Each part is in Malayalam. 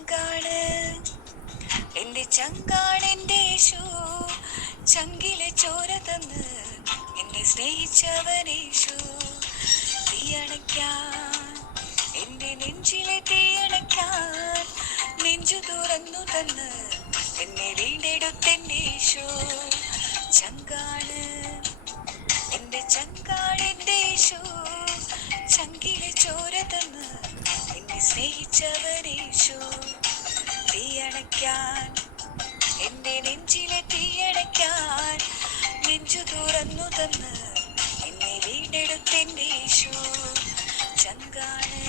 ചങ്കാണ് എന്റെ ചങ്കാണ് എന്റെ യേശു ചങ്കിലെ ചോര തന്ന് എന്നെ സ്നേഹിച്ചവനേശു തീയണയ്ക്കാൻ എന്റെ നെഞ്ചിലെ തീയണയ്ക്കാൻ നെഞ്ചു തുറന്നു തന്ന് എന്നെ വീണ്ടെടുത്തെന്റെ യേശു. ചങ്കാണ് എന്റെ ചങ്കാണ് എന്റെ യേശു ചങ്കിലെ ചോര തന്ന് എന്നെ സ്നേഹിച്ചവനേശു. തീയണയ്ക്കാൻ എന്റെ നെഞ്ചിലെ തീയണയ്ക്കാൻ നെഞ്ചു തുറന്നു തന്ന് എന്നെ വീണ്ടെടുത്തെന്റെ യേശു. ചങ്കാണ്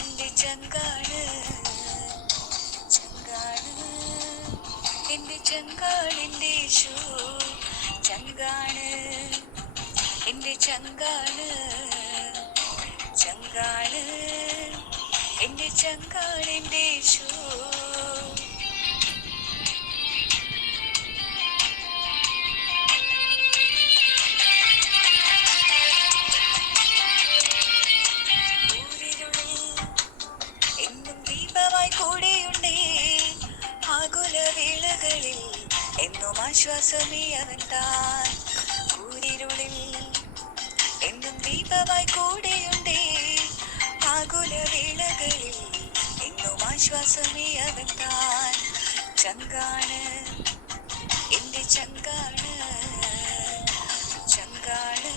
എന്റെ ചങ്കാണ് ചങ്കാണ് എന്റെ ചങ്കാണ് എന്റെ യേശു. ചങ്കാണ് എന്റെ ചങ്കാണ് ചങ്കാണ്. എന്റെ എന്റെ യേശു. ഊരിരുളിൽ എന്നും ആശ്വാസമേ അവൻ താൻ. ഊരിരുളിൽ എന്നും ദീപമായി കൂടെയുണ്ടേ. ആകുല വേളകളിൽ എന്നും ആശ്വാസമേ അവൻ താൻ ചങ്കാണ് എന്റെ ചങ്കാണ്. ചങ്കാണ്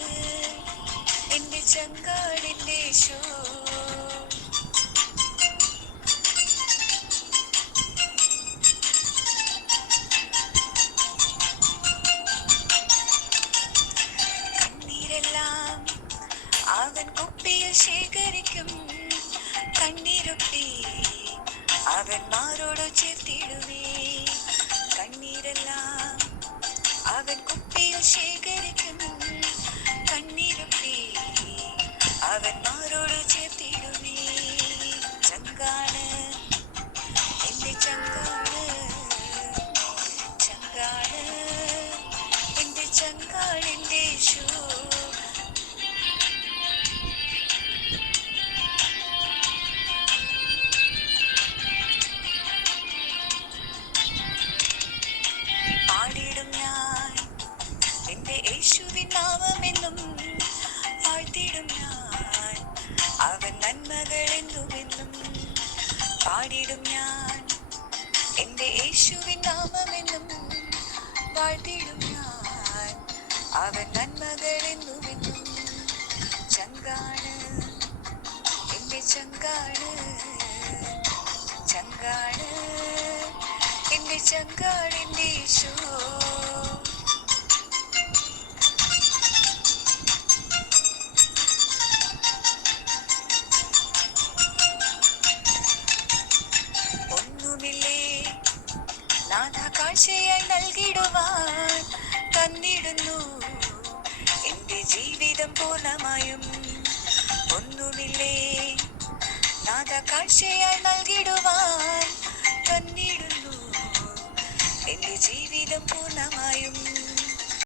എന്റെ ചങ്കാണ് അവൻ മാറോട് ചേർത്തിടുവേ. കണ്ണീരെല്ലാം അവൻ കുപ്പിയിൽ ശേഖരിക്കുന്നു. കണ്ണീരൊക്കെ അവൻ മാറോട് ചേർത്തിടുവേ. ചങ്കാണ് എന്റെ ചങ്കാണ്. ചങ്കാണ് എന്റെ ചങ്കാണ് എന്റെ നാമമെന്നും വാഴ്ത്തിടും ഞാൻ. അവൻ നന്മകൾ എന്നുമെന്നും പാടിടും ഞാൻ. എന്റെ യേശുവിൻ നാമമെന്നും വാഴ്ത്തിടും ഞാൻ. അവൻ നന്മകൾ എന്നുമെന്നും ചങ്കാണ്. എന്റെ ചങ്കാണ്. ചങ്കാണ്. എന്റെ ചങ്കാണ് എന്റെ യേശു. കാഴ്ചയായി നൽകിടുവാൻ തന്നിടുന്നു. എന്റെ ജീവിതം പൂർണമായും ഒന്നുമില്ലേ? നാഥ കാഴ്ചയായി നൽകിടുവാൻ